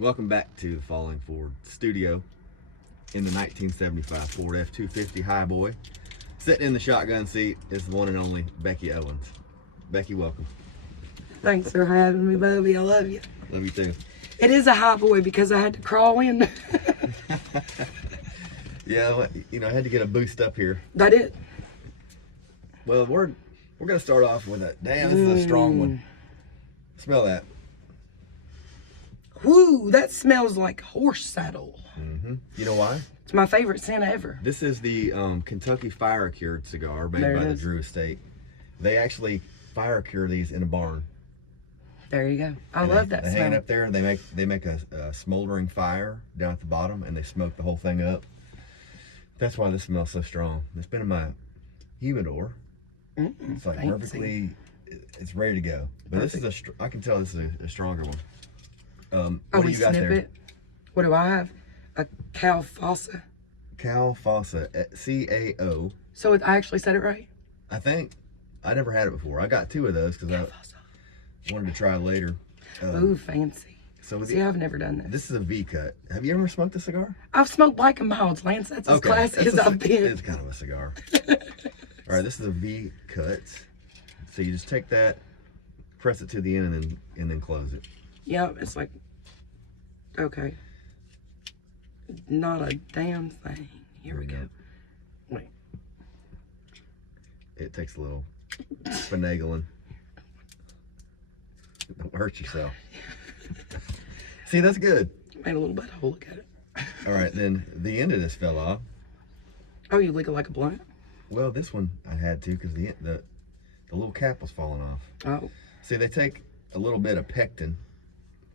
Welcome back to the Falling Ford studio in the 1975 Ford F-250 Highboy. Sitting in the shotgun seat is the one and only Becky Owens. Becky, welcome. Thanks for having me, Bubby. I love you. Love you too. It is a Highboy because I had to crawl in. Yeah, you know, I had to get a boost up here. That it. Well, we're gonna start off with a damn. This is a strong one. Smell that. Woo, that smells like horse saddle. You know why? It's my favorite scent ever. This is the Kentucky Fire Cured cigar made by the Drew Estate. They actually fire cure these in a barn. There you go. I love that They smell. hang it up there, and they make a smoldering fire down at the bottom, and they smoke the whole thing up. That's why this smells so strong. It's been in my humidor. It's like fancy. perfectly. It's ready to go. But Perfect. this is I can tell this is a stronger one. Oh, What do we you got snip there? it. What do I have? A Cal Fossa. Cal Fossa, C-A-O. So I actually said it right? I think I never had it before. I got 2 of those because I wanted to try later. Ooh, fancy. So See, I've never done this. This is a V cut. Have you ever smoked a cigar? I've smoked Black and Milds, Lance. That's as classy as I've been. It's kind of a cigar. All right, this is a V cut. So you just take that, press it to the end, and then close it. Yeah, it's like, okay. Not a damn thing. Here we go. Wait. It takes a little finagling. Don't hurt yourself. See, that's good. Made a little bit. Oh, look at it. All right, then the end of this fell off. Oh, you lick it like a blunt? Well, this one I had to because the little cap was falling off. Oh. See, they take a little bit of pectin,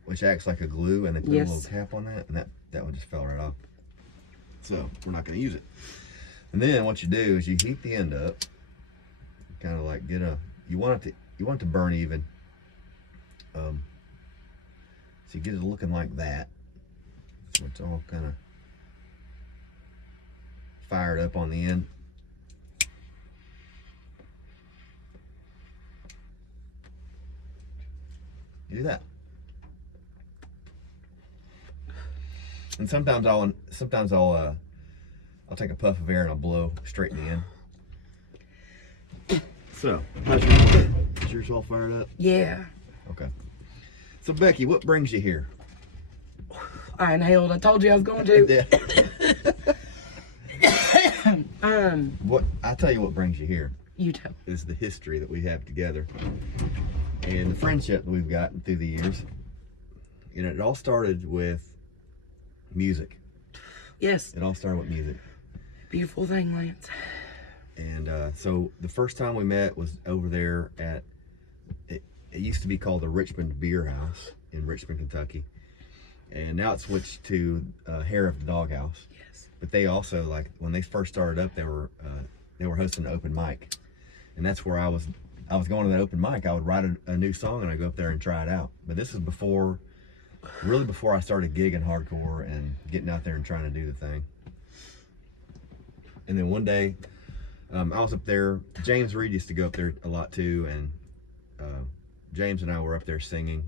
which acts like a glue, and they put a little cap on that, and that one just fell right off. So we're not going to use it. And then what you do is you heat the end up, kind of like you want it to burn even. So you get it looking like that. So it's all kind of fired up on the end. You do that. And sometimes I'll take a puff of air and I'll blow straight in the end. So, is yours all fired up? Yeah. Okay. So Becky, what brings you here? I inhaled. I told you I was going to. What I tell you, what brings you here You tell. is the history that we have together and the friendship that we've gotten through the years. You know, it all started with music. Yes. It all started with music. Beautiful thing, Lance. And so the first time we met was over there at, it used to be called the Richmond Beer House in Richmond, Kentucky. And now it's switched to Hair of the Dog House. Yes. But they also, like, when they first started up, they were hosting an open mic. And that's where I was going to that open mic. I would write a new song and I'd go up there and try it out. But this is really before I started gigging hardcore and getting out there and trying to do the thing. And then one day, I was up there. James Reed used to go up there a lot too, and James and I were up there singing,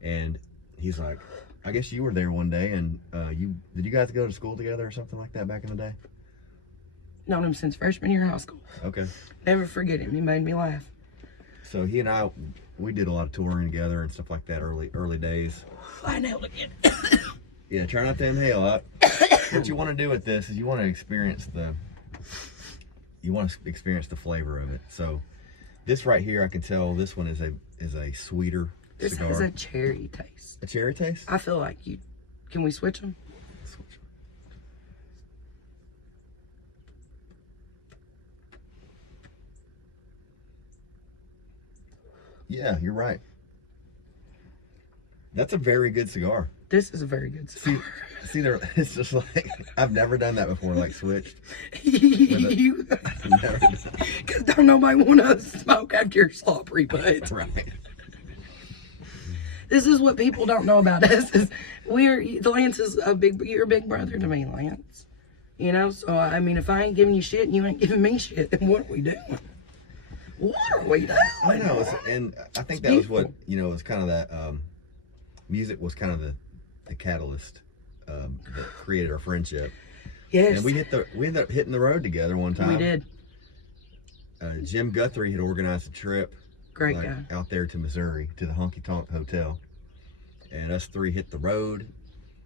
and he's like, I guess you were there one day, and did you guys go to school together or something like that back in the day? Known him since freshman year of high school. Okay. Never forget him. He made me laugh. So he and I, we did a lot of touring together and stuff like that early days. I nailed it again. Yeah, try not to inhale up. What you want to do with this is you want to experience the flavor of it. So this right here, I can tell this one is a sweeter This cigar. has a cherry taste. A cherry taste? I feel like can we switch them? Switch. Yeah, you're right. That's a very good cigar. This is a very good cigar. See there, it's just like, I've never done that before, like switched. You, Never done. because don't nobody want to smoke after your sloppery butt. Right. This is what people don't know about us. Is Lance is you're a big brother to me, Lance. You know, so I mean, if I ain't giving you shit and you ain't giving me shit, then what are we doing? What are we doing? I know, and I think that was what, you know, was kind of that, music was kind of the catalyst that created our friendship. Yes. And we ended up hitting the road together one time. We did. Jim Guthrie had organized a trip. Great guy. Out there to Missouri, to the Honky Tonk Hotel. And us three hit the road.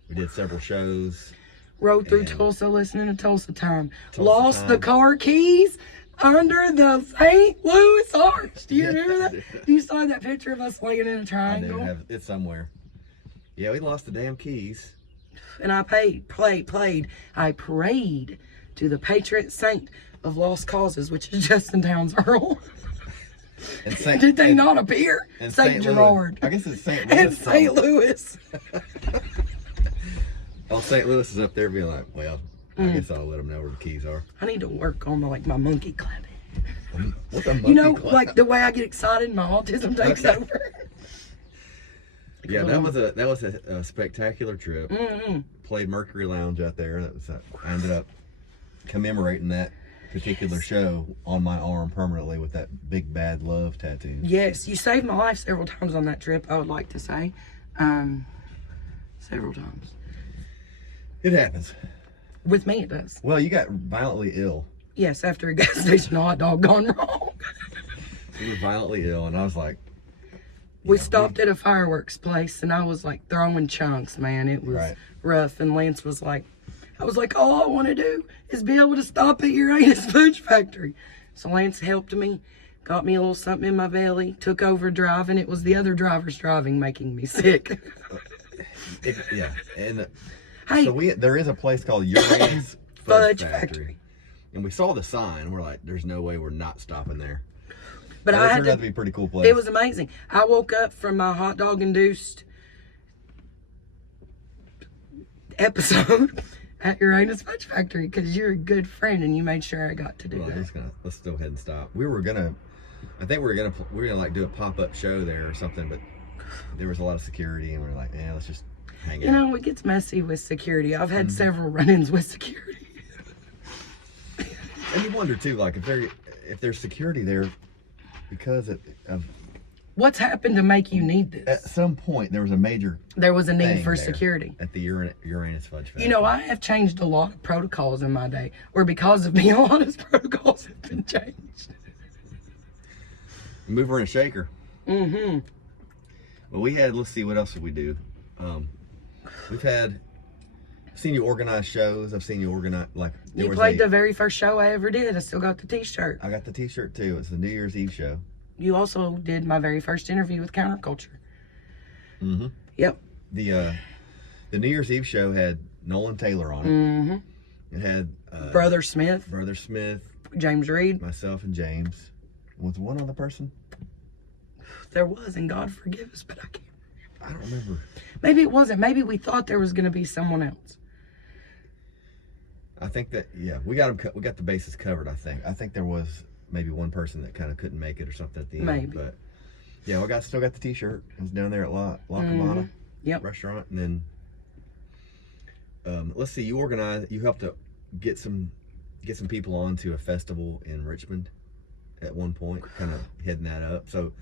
We did several shows. Rode through Tulsa listening to Tulsa Time. Lost the car keys under the St. Louis Arch. Do you remember that? You saw that picture of us laying in a triangle? I do have it somewhere. Yeah, we lost the damn keys. And I prayed to the patron saint of lost causes, which is Justin Towns Earl. And did they not appear? St. Gerard. I guess it's St. Louis. And St. Louis. Oh, St. Louis is up there being like, well, I guess I'll let them know where the keys are. I need to work on my monkey clapping. What's a monkey clap? Like the way I get excited, my autism takes over. Yeah, that was a spectacular trip. Mm-hmm. Played Mercury Lounge out there. I ended up commemorating that particular show on my arm permanently with that big bad love tattoo. Yes, you saved my life several times on that trip, I would like to say. Several times. It happens. With me, it does. Well, you got violently ill. Yes, after a gas station hot dog gone wrong. You were violently ill, and I was like... We stopped at a fireworks place, and I was like throwing chunks, man. It was rough, and Lance was like, all I want to do is be able to stop at Uranus Fudge Factory. So Lance helped me, got me a little something in my belly, took over driving. It was the other drivers driving making me sick. Yeah, and hey, so there is a place called Uranus Fudge Factory. And we saw the sign. We're like, there's no way we're not stopping there. But it turned out to be a pretty cool place. It was amazing. I woke up from my hot dog induced episode at Uranus Fudge Factory because you're a good friend and you made sure I got to do that. Let's go ahead and stop. I think we were gonna like do a pop-up show there or something, but there was a lot of security and we were like, yeah, let's just hang out. You know, it gets messy with security. I've had several run-ins with security. And you wonder too, like if there's security there because of what's happened to make you need this? At some point, there was a need for security at the Uranus Fudge Factory. You know, I have changed a lot of protocols in my day, or because of me, a lot of protocols have been changed. Mover and shaker. Mm-hmm. Well, let's see, what else did we do? I've seen you organize shows. I've seen you organize, you played the very first show I ever did. I still got the t-shirt. I got the t-shirt too. It's the New Year's Eve show. You also did my very first interview with Counterculture. Mm-hmm. Yep. The New Year's Eve show had Nolan Taylor on it. Mm-hmm. It had Brother Smith, James Reed, myself, and James. Was one other person? There was, and God forgive us, but I can't. I don't remember. Maybe it wasn't. Maybe we thought there was going to be someone else. I think that we got the bases covered. I think there was maybe one person that kind of couldn't make it or something at the end. Maybe. But yeah, we still got the t-shirt. It was down there at La Cabana restaurant, and then let's see. You helped to get some people onto a festival in Richmond at one point, kind of heading that up. So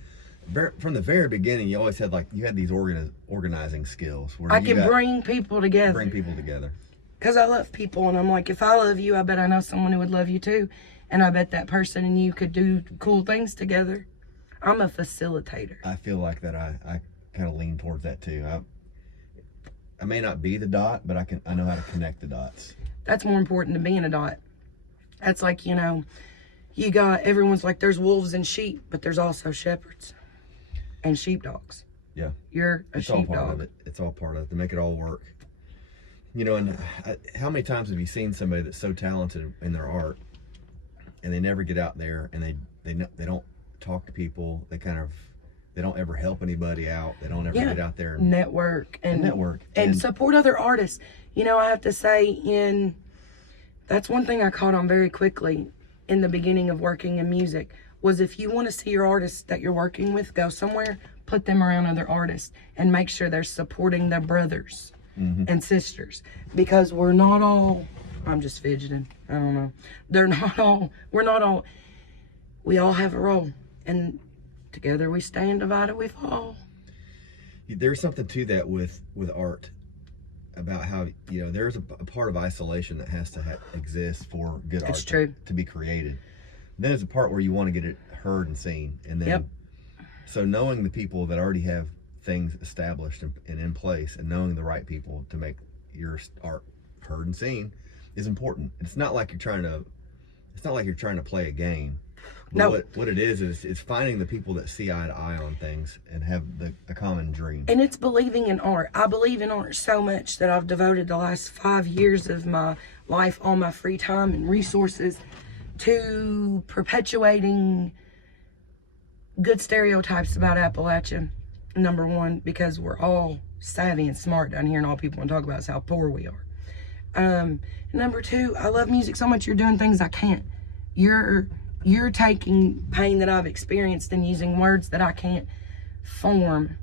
from the very beginning, you always had these organizing skills where I can bring people together. Because I love people, and I'm like, if I love you, I bet I know someone who would love you too. And I bet that person and you could do cool things together. I'm a facilitator. I feel like that I kind of lean towards that too. I may not be the dot, but I know how to connect the dots. That's more important than being a dot. That's like, everyone's like, there's wolves and sheep, but there's also shepherds and sheepdogs. Yeah. You're a sheepdog. It's all part of it. It's all part of it to make it all work. And how many times have you seen somebody that's so talented in their art and they never get out there and they don't talk to people. They don't ever help anybody out. They don't ever get out there and network and support other artists. I have to say, that's one thing I caught on very quickly in the beginning of working in music was if you want to see your artists that you're working with go somewhere, put them around other artists and make sure they're supporting their brothers and sisters, because we're not all, I'm just fidgeting, I don't know. We all have a role, and together we stand, divided we fall. There's something to that with art. about how, you know, there's a part of isolation that has to exist for good art to be created. Then there's a part where you want to get it heard and seen, and then so knowing the people that already have things established and in place, and knowing the right people to make your art heard and seen is important. It's not like you're trying to play a game. But no. What it is finding the people that see eye to eye on things and have a common dream. And it's believing in art. I believe in art so much that I've devoted the last 5 years of my life, all my free time and resources, to perpetuating good stereotypes about Appalachia. Number one, because we're all savvy and smart down here, and all people want to talk about is how poor we are. Number two, I love music so much you're doing things I can't. You're taking pain that I've experienced and using words that I can't form,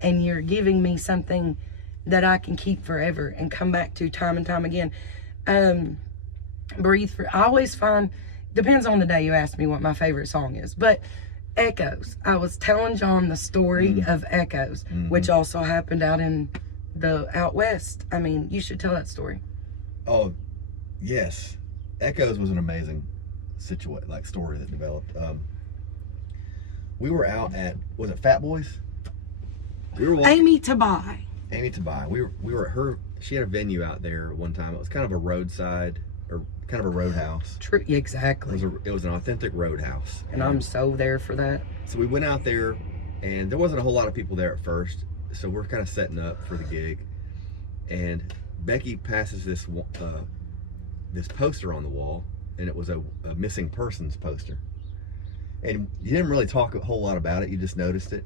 and you're giving me something that I can keep forever and come back to time and time again. Breathe for. I always find, depends on the day you ask me what my favorite song is, but Echoes. I was telling John the story of Echoes, which also happened out west. I mean, you should tell that story. Oh, yes. Echoes was an amazing story that developed. We were out at, was it Fat Boys? We were walking, Amy Tabai. We were at her. She had a venue out there one time. It was kind of a roadside, or kind of a roadhouse. True, exactly. It was an authentic roadhouse, and I'm so there for that. So we went out there, and there wasn't a whole lot of people there at first. So we're kind of setting up for the gig, and Becky passes this poster on the wall, and it was a missing persons poster. And you didn't really talk a whole lot about it, you just noticed it.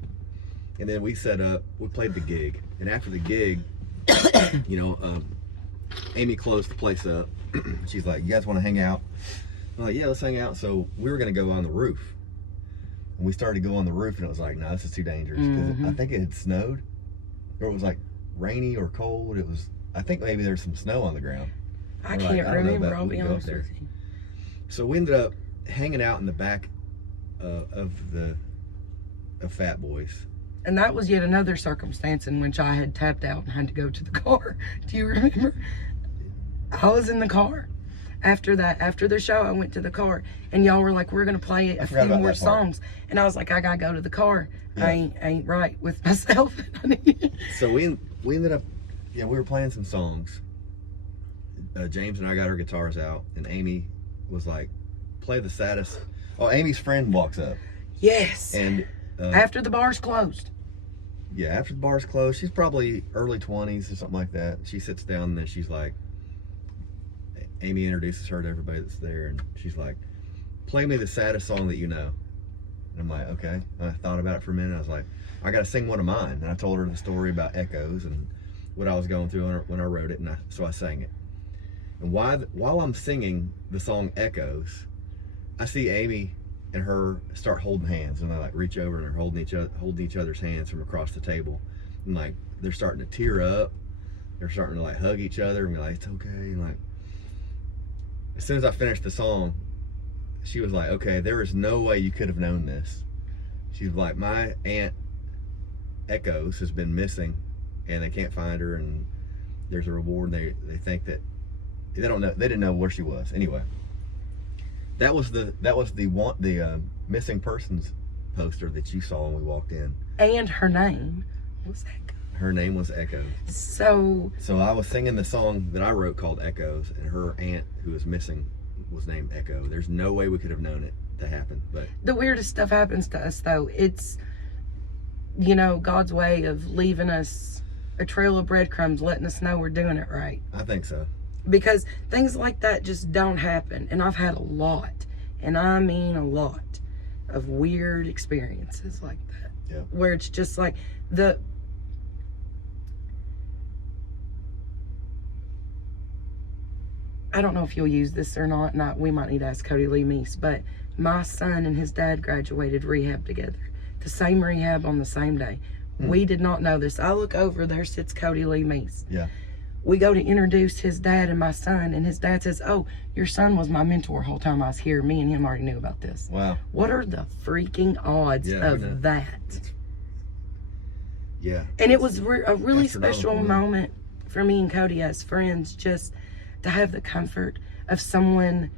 And then we set up, we played the gig, and after the gig, Amy closed the place up. She's like, "You guys want to hang out?" I'm like, "Yeah, let's hang out." So we were going to go on the roof, and we started to go on the roof, and it was like, "No, this is too dangerous," because I think it had snowed, or it was like rainy or cold. I think maybe there's some snow on the ground. I can't remember, I'll be honest with you. So we ended up hanging out in the back of Fat Boys. And that was yet another circumstance in which I had tapped out and had to go to the car. Do you remember? I was in the car. After the show, I went to the car, and y'all were like, "We're gonna play a few more songs," and I was like, "I gotta go to the car. Yeah. I ain't right with myself." So we ended up, we were playing some songs. James and I got our guitars out, and Amy was like, "Play the saddest." Oh, Amy's friend walks up. Yes. And after the bar's closed. Yeah, after the bar's closed, she's probably early 20s or something like that. She sits down, and then she's like, Amy introduces her to everybody that's there, and she's like, "Play me the saddest song that you know." And I'm like, "Okay." And I thought about it for a minute. I was like, "I got to sing one of mine." And I told her the story about Echoes and what I was going through when I wrote it, and so I sang it. And while I'm singing the song Echoes, I see Amy and her start holding hands, and they like reach over and they're holding each other's hands from across the table, and like they're starting to tear up. They're starting to like hug each other and be like, "It's okay." And like, as soon as I finished the song, she was like, "Okay, there is no way you could have known this." She's like, "My aunt Echoes has been missing, and they can't find her, and there's a reward. They think that they don't know. They didn't know where she was. Anyway, that was the missing persons poster that you saw when we walked in. And her name was Echo. Her name was Echo. So I was singing the song that I wrote called Echoes, and her aunt who was missing was named Echo. There's no way we could have known it to happen. But the weirdest stuff happens to us, though. It's, God's way of leaving us a trail of breadcrumbs, letting us know we're doing it right. I think so. Because things like that just don't happen. And I've had a lot, and I mean a lot, of weird experiences like that. Yeah. Where it's just like I don't know if you'll use this or not. We might need to ask Cody Lee Meese, but my son and his dad graduated rehab together. The same rehab on the same day. We did not know this. I look over, there sits Cody Lee Meese. Yeah. We go to introduce his dad and my son, and his dad says, "Oh, your son was my mentor the whole time I was here. Me and him already knew about this." Wow. What are the freaking odds of that? Yeah. And it was a really special moment for me and Cody as friends, just to have the comfort of someone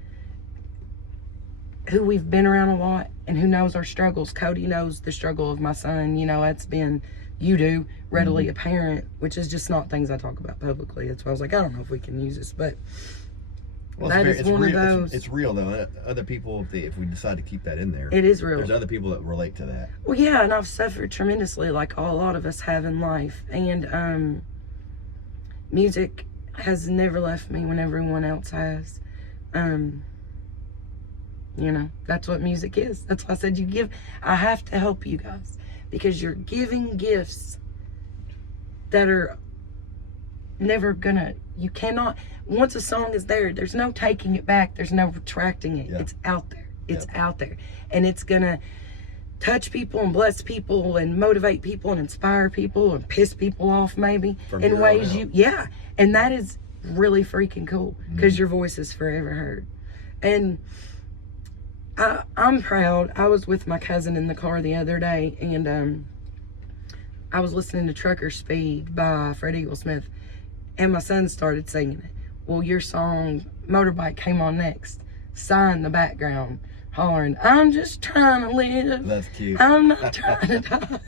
who we've been around a lot and who knows our struggles. Cody knows the struggle of my son. You know, that's been, you do, readily apparent, which is just not things I talk about publicly. That's why I was like, I don't know if we can use this, but well, that is one real, of those. It's real though. Other people, if we decide to keep that in there, it is real. There's other people that relate to that. Well, yeah, and I've suffered tremendously, like a lot of us have in life. And music has never left me when everyone else has. You know, that's what music is. That's why I said I have to help you guys, because you're giving gifts that are never gonna, you cannot, once a song is there, there's no taking it back, there's no retracting it. It's out there. It's out there. And it's gonna touch people and bless people and motivate people and inspire people and piss people off maybe in ways and that is really freaking cool, because your voice is forever heard. And I'm proud. I was with my cousin in the car the other day, and I was listening to Trucker Speed by Fred Eaglesmith, and my son started singing it. Well, your song Motorbike came on next. Sigh in the background, hollering, I'm just trying to live. That's cute. I'm not trying to die.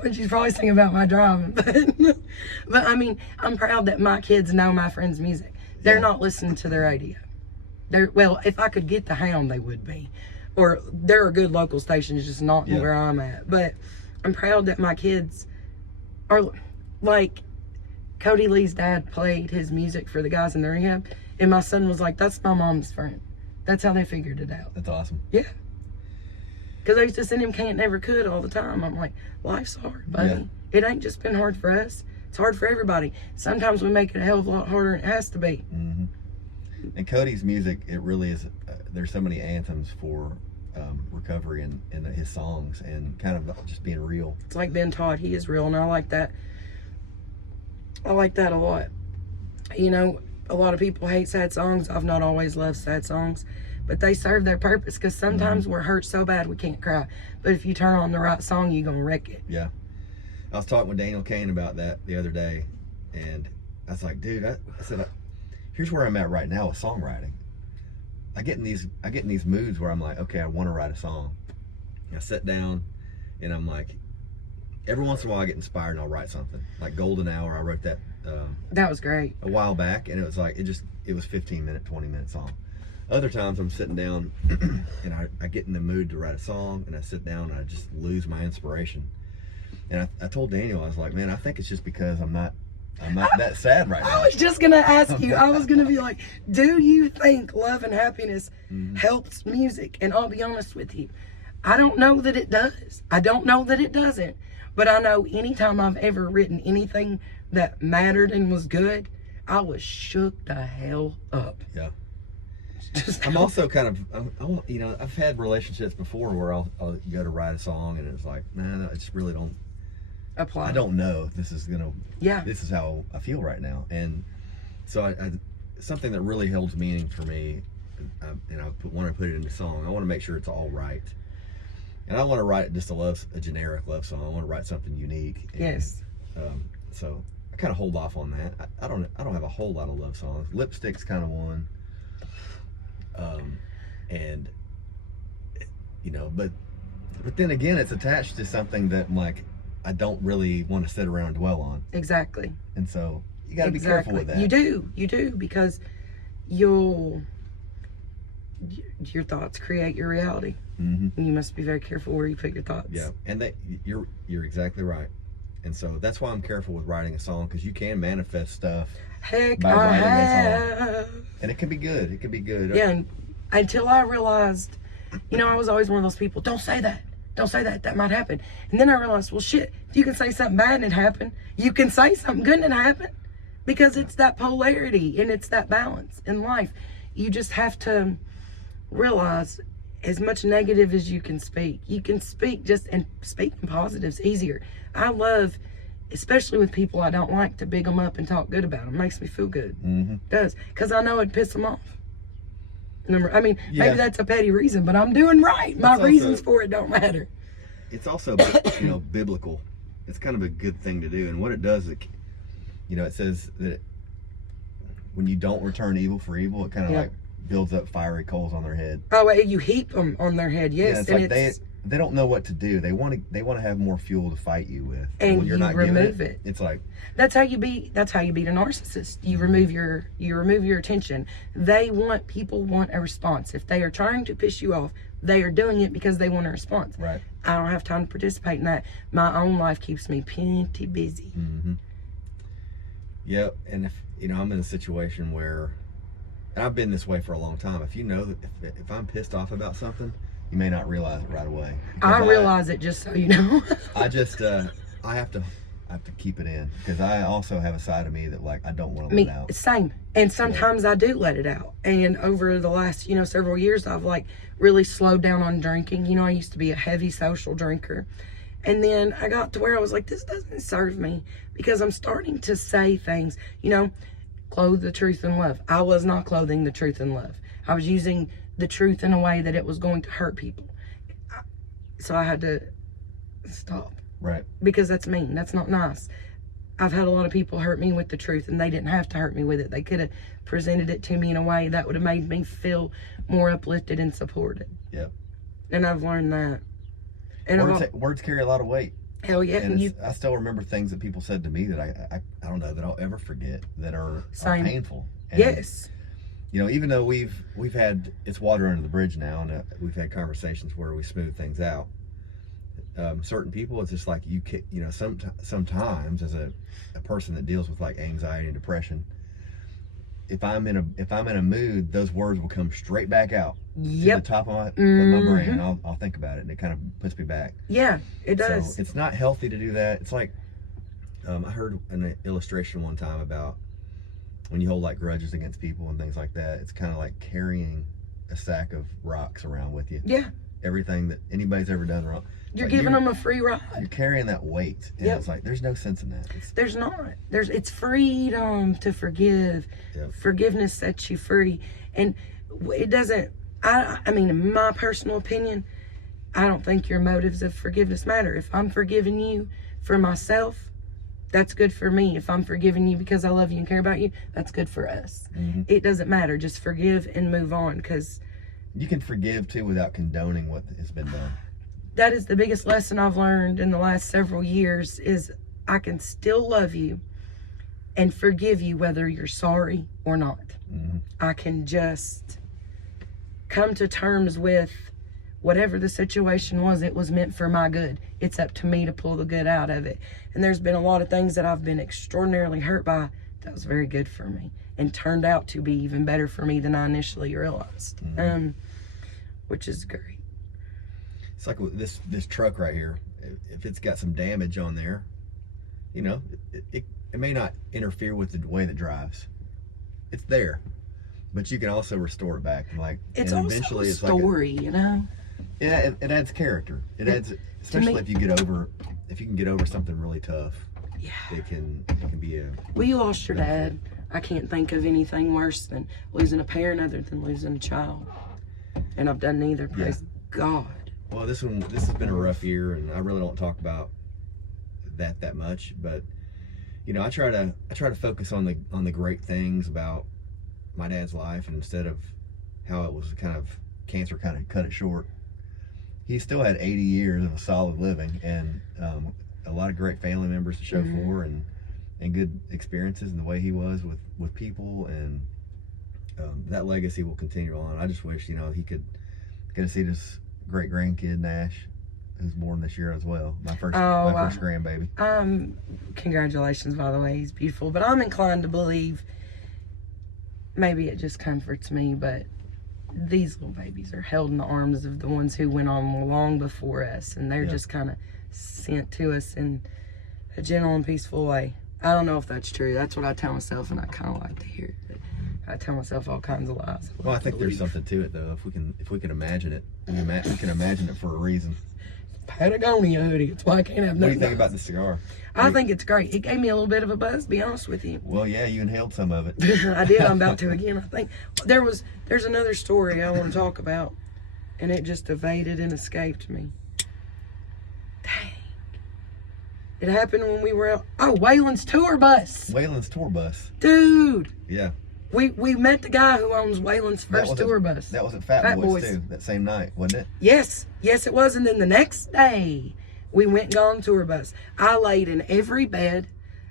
Which she's probably singing about my driving. But I mean, I'm proud that my kids know my friends' music. They're not listening to the radio. Well, if I could get the Hound, they would be. Or there are good local stations, just not where I'm at. But I'm proud that my kids are, like, Cody Lee's dad played his music for the guys in the rehab, and my son was like, that's my mom's friend. That's how they figured it out. That's awesome. Yeah. Because I used to send him Can't Never Could all the time. I'm like, life's hard, buddy. Yeah. It ain't just been hard for us. It's hard for everybody. Sometimes we make it a hell of a lot harder than it has to be. Mm-hmm. And Cody's music, it really is, there's so many anthems for recovery in his songs, and kind of just being real. It's like Ben Todd, he is real, and I like that. I like that a lot. You know, a lot of people hate sad songs. I've not always loved sad songs, but they serve their purpose, because sometimes we're hurt so bad we can't cry. But if you turn on the right song, you're going to wreck it. Yeah. I was talking with Daniel Kane about that the other day, and I was like, dude, I said, here's where I'm at right now with songwriting. I get in these moods where I'm like, okay, I want to write a song. I sit down and I'm like, every once in a while I get inspired and I'll write something. Like Golden Hour, I wrote that. That was great. A while back, and it was like, it was 15-minute, 20-minute song. Other times I'm sitting down and I get in the mood to write a song, and I sit down and I just lose my inspiration. And I told Daniel, I was like, man, I think it's just because I'm not that sad right now. I was just going to ask you, I was going to be like, do you think love and happiness helps music? And I'll be honest with you, I don't know that it does. I don't know that it doesn't. But I know anytime I've ever written anything that mattered and was good, I was shook the hell up. Yeah. I'm also kind of, you know, I've had relationships before where I'll go to write a song and it's like, no, I just really don't apply. I don't know if this is gonna. Yeah. This is how I feel right now, and so I something that really holds meaning for me, and I want to put it in the song. I want to make sure it's all right, and I want to write just a generic love song. I want to write something unique. And, yes. So I kind of hold off on that. I don't have a whole lot of love songs. Lipstick's kind of one. And you know, but then again, it's attached to something that like I don't really want to sit around and dwell on. Exactly. And so you got to be careful with that. You do, because your thoughts create your reality, and you must be very careful where you put your thoughts. Yeah, and you're exactly right. And so that's why I'm careful with writing a song, because you can manifest stuff. Heck, by writing a song. And it can be good. It can be good. Yeah, and until I realized, you know, I was always one of those people, don't say that. Don't say that. That might happen. And then I realized, well, shit, if you can say something bad and it happened, you can say something good and it happened. Because it's that polarity and it's that balance in life. You just have to realize, as much negative as you can speak and speaking positive's easier. I love, especially with people I don't like, to big them up and talk good about them. It makes me feel good. It does. Because I know it'd piss them off. I mean, maybe that's a petty reason, but I'm doing right. My reasons for it don't matter. It's also, you know, biblical. It's kind of a good thing to do. And what it does, You know, it says that when you don't return evil for evil, it kind of like builds up fiery coals on their head. Oh, you heap them on their head, yes. Yeah, it's like they don't know what to do. They want to have more fuel to fight you with. And when you're you not remove it. It's like that's how you beat a narcissist. You remove your attention. People want a response. If they are trying to piss you off, they are doing it because they want a response. Right. I don't have time to participate in that. My own life keeps me plenty busy. Mm-hmm. Yep. And if I'm in a situation where, and I've been this way for a long time. If you know that if I'm pissed off about something, you may not realize it right away. I realize it, just so you know. I just I have to keep it in, because I also have a side of me that, like, I don't want to let it out. Same. And sometimes I do let it out. And over the last several years, I've like really slowed down on drinking. I used to be a heavy social drinker, and then I got to where I was like, this doesn't serve me, because I'm starting to say things, clothe the truth in love. I was not clothing the truth in love. I was using the truth in a way that it was going to hurt people. So I had to stop. Right. Because that's mean. That's not nice. I've had a lot of people hurt me with the truth, and they didn't have to hurt me with it. They could have presented it to me in a way that would have made me feel more uplifted and supported. Yep. And I've learned that. And words carry a lot of weight. Hell yeah. And I still remember things that people said to me that I don't know that I'll ever forget, that are painful. And, yes. Even though we've had, it's water under the bridge now, and we've had conversations where we smooth things out. Certain people, it's just like sometimes as a person that deals with like anxiety and depression, if I'm in a mood, those words will come straight back out to the top of my brain, and I'll think about it, and it kind of puts me back. Yeah, it does. So it's not healthy to do that. It's like I heard an illustration one time about when you hold like grudges against people and things like that. It's kind of like carrying a sack of rocks around with you. Yeah. Everything that anybody's ever done wrong. You're giving them a free ride. You're carrying that weight. And it's like, there's no sense in that. There's not. It's freedom to forgive. Yep. Forgiveness sets you free. And it doesn't, I mean, in my personal opinion, I don't think your motives of forgiveness matter. If I'm forgiving you for myself, that's good for me. If I'm forgiving you because I love you and care about you, that's good for us. Mm-hmm. It doesn't matter. Just forgive and move on, because you can forgive too without condoning what has been done. That is the biggest lesson I've learned in the last several years, is I can still love you and forgive you whether you're sorry or not. Mm-hmm. I can just come to terms with whatever the situation was. It was meant for my good. It's up to me to pull the good out of it. And there's been a lot of things that I've been extraordinarily hurt by that was very good for me and turned out to be even better for me than I initially realized. Mm-hmm. Which is great. It's like this truck right here. If it's got some damage on there, it may not interfere with the way that drives. It's there, but you can also restore it back. It's also eventually a story, Yeah, it adds character. It adds, especially if you can get over something really tough. Yeah, it can be a. Well, you lost your dad. I can't think of anything worse than losing a parent other than losing a child. And I've done neither, praise God. Well, this has been a rough year, and I really don't talk about that much, but I try to focus on the great things about my dad's life, and instead of how it was cancer kind of cut it short. He still had 80 years of a solid living, and a lot of great family members to show for, and good experiences, and the way he was with people, and that legacy will continue on. I just wish he could have seen his great grandkid Nash, who's born this year as well. My first grandbaby. Congratulations, by the way. He's beautiful. But I'm inclined to believe, maybe it just comforts me, but these little babies are held in the arms of the ones who went on long before us, and they're just kind of sent to us in a gentle and peaceful way. I don't know if that's true. That's what I tell myself, and I kind of like to hear it. I tell myself all kinds of lies. Well, I think there's something to it, though. If we can imagine it, we can imagine it for a reason. Patagonia hoodie. That's why I can't have nothing. What do you think about the cigar? I think it's great. It gave me a little bit of a buzz, to be honest with you. Well, yeah, you inhaled some of it. I did. I'm about to again, I think. There's another story I want to talk about, and it just evaded and escaped me. Dang. It happened when we were out. Oh, Waylon's tour bus. Waylon's tour bus. Dude. Yeah. We met the guy who owns Waylon's first tour bus. That was at Fat Boys too, that same night, wasn't it? Yes. Yes, it was. And then the next day, we went and got on the tour bus. I laid in every bed.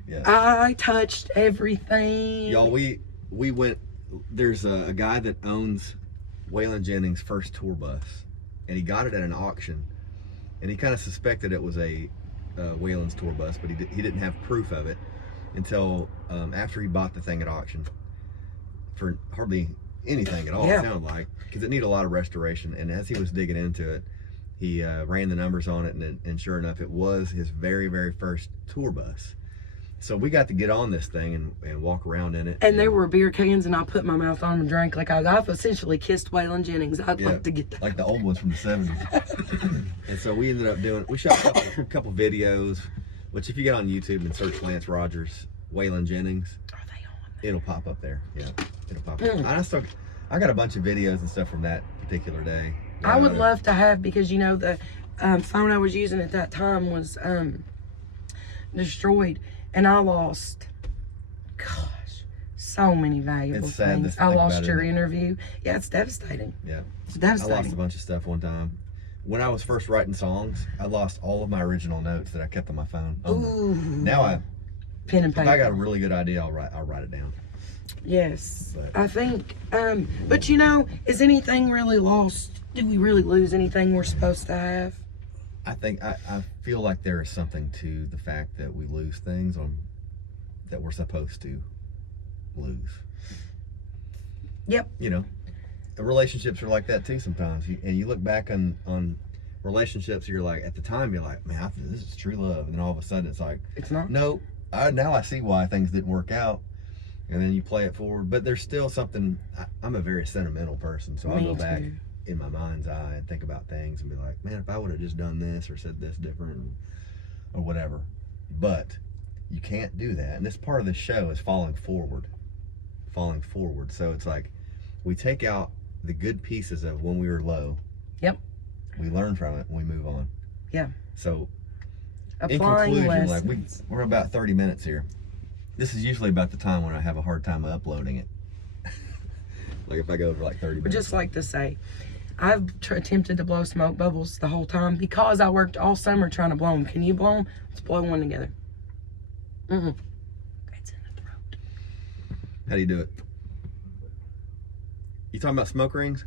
Yeah. I touched everything. Y'all, we went, there's a guy that owns Waylon Jennings' first tour bus, and he got it at an auction, and he kind of suspected it was a Waylon's tour bus, but he didn't have proof of it until after he bought the thing at auction for hardly anything at all, it sounded like, because it needed a lot of restoration. And as he was digging into it, he ran the numbers on it, and sure enough, it was his very, very first tour bus. So we got to get on this thing and walk around in it. And there were beer cans, and I put my mouth on and drank. Like I've essentially kissed Waylon Jennings. I'd like to get that. Like the old ones from the 70s. And so we ended up we shot a couple videos, which if you get on YouTube and search Lance Rogers, Waylon Jennings, Are they on? it'll pop up there. Yeah, it'll pop up. I got a bunch of videos and stuff from that particular day. I would love to have, because you know the phone I was using at that time was destroyed, and I lost, gosh, so many valuable things. I lost your interview. Yeah, it's devastating. Yeah, it's devastating. I lost a bunch of stuff one time. When I was first writing songs, I lost all of my original notes that I kept on my phone. Ooh. Now pen and paper. If I got a really good idea, I'll write it down. Yes, but I think, but you know, is anything really lost? Do we really lose anything we're supposed to have? I think, I feel like there is something to the fact that we lose things that we're supposed to lose. Yep. You know, relationships are like that too sometimes. And you look back on relationships, you're like, at the time, you're like, man, this is true love. And then all of a sudden it's like, it's not. No, now I see why things didn't work out. And then you play it forward. But there's still something, I'm a very sentimental person. So I'll go back in my mind's eye and think about things and be like, man, if I would have just done this or said this different or whatever. But you can't do that. And this part of the show is falling forward. So it's like, we take out the good pieces of when we were low. Yep. We learn from it and we move on. Yeah. So applying in conclusion, lessons. we're about 30 minutes here. This is usually about the time when I have a hard time uploading it. Like if I go over like 30 minutes. But just like to say, I've attempted to blow smoke bubbles the whole time because I worked all summer trying to blow them. Can you blow them? Let's blow one together. It's in the throat. How do you do it? You talking about smoke rings?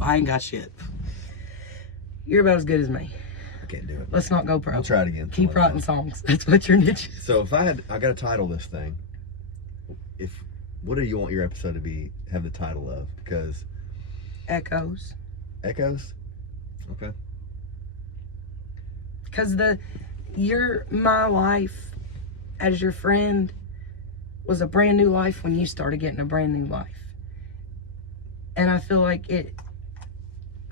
I ain't got shit. You're about as good as me. I can't do it. Let's not go pro. We'll try it again. Keep writing songs. That's what your niche is. So if I gotta title this thing. What do you want your episode to have the title of? Because Echoes. Echoes? Okay. Because my life as your friend was a brand new life when you started getting a brand new life. And I feel like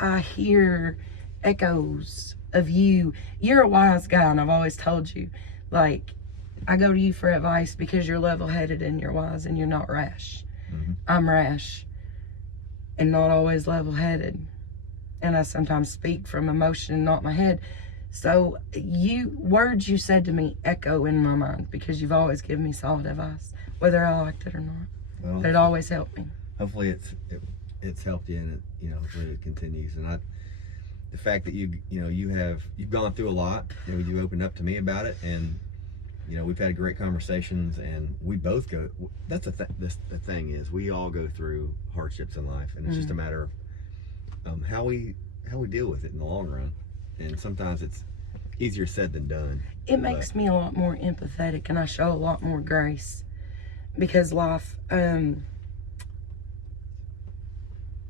I hear echoes of you. You're a wise guy, and I've always told you, like, I go to you for advice because you're level-headed and you're wise and you're not rash. Mm-hmm. I'm rash and not always level-headed. And I sometimes speak from emotion, not my head. So words you said to me echo in my mind because you've always given me solid advice, whether I liked it or not. Well, but it always helped me. Hopefully it's helped you, and hopefully it continues. And the fact that you've gone through a lot, you opened up to me about it, and we've had great conversations, and we both go. That's the thing is, we all go through hardships in life, and it's just a matter of how we deal with it in the long run. And sometimes it's easier said than done. It makes me a lot more empathetic, and I show a lot more grace because life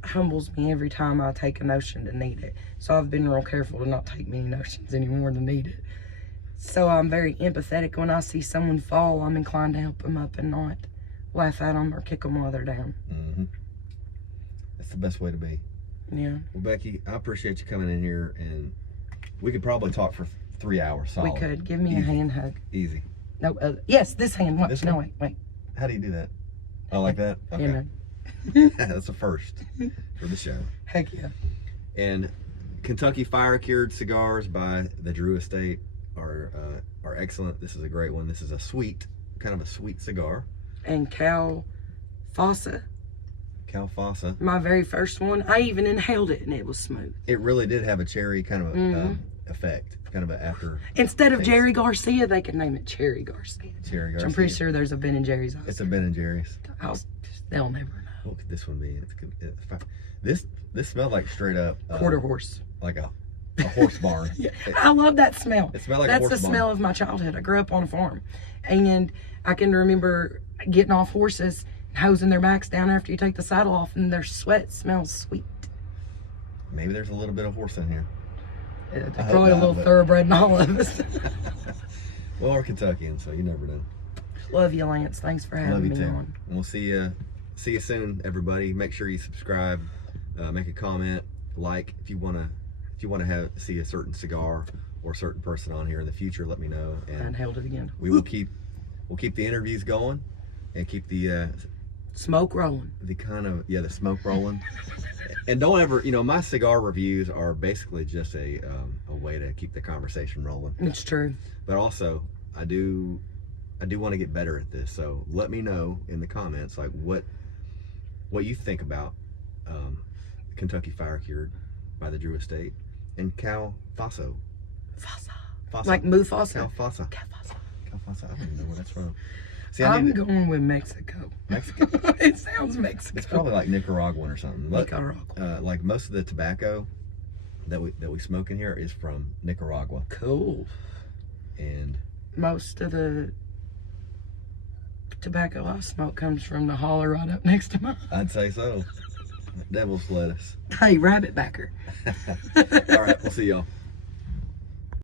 humbles me every time I take a notion to need it. So I've been real careful to not take many notions anymore than need it. So I'm very empathetic. When I see someone fall, I'm inclined to help them up and not laugh at them or kick them while they're down. Mm-hmm. That's the best way to be. Yeah. Well, Becky, I appreciate you coming in here, and we could probably talk for 3 hours solid. We could. Give me a hand hug. Easy. No, yes, this hand. What? This no, one? wait. How do you do that? Oh, like that? Okay. Yeah, That's a first for the show. Heck yeah. And Kentucky Fire Cured cigars by the Drew Estate are excellent. This is a great one. This is a sweet, kind of a sweet cigar. And Cal Fossa. Cal Fossa. My very first one. I even inhaled it and it was smooth. It really did have a cherry kind of effect, kind of an after. Instead of taste. Jerry Garcia, they could name it Cherry Garcia. Cherry Garcia. I'm pretty sure there's a Ben and Jerry's. It's a Ben and Jerry's. They'll never know. What could this one be? This smells like straight up Quarter horse. like a horse barn. Yeah. I love that smell. It smells like That's a horse the barn. smell of my childhood. I grew up on a farm, and I can remember getting off horses, hosing their backs down after you take the saddle off, and their sweat smells sweet. Maybe there's a little bit of horse in here. There's I hope probably a not, little but- thoroughbred in all of us. Well, we're Kentuckians, so you never know. Love you, Lance. Thanks for Love having you me too. on. And we'll see you soon, everybody. Make sure you subscribe, make a comment, like if you wanna see a certain cigar or a certain person on here in the future. Let me know, And and held it again. we'll keep the interviews going and keep the Smoke rolling. the smoke rolling. And don't ever, my cigar reviews are basically just a way to keep the conversation rolling. It's true. But also, I do want to get better at this. So let me know in the comments like what you think about Kentucky Fire Cured by the Drew Estate and Cal Fossa. Fossa. Like Mufasa. Cal Fossa. Cal Fossa. Cal Fossa. I don't even know where that's from. See, I'm going with Mexico. Mexico. It sounds Mexico. It's probably like Nicaraguan or something. Nicaragua. Like most of the tobacco that we smoke in here is from Nicaragua. Cool. And Most of the tobacco I smoke comes from the holler right up next to mine. I'd say so. Devil's lettuce. Hey, rabbit backer. All right, we'll see y'all.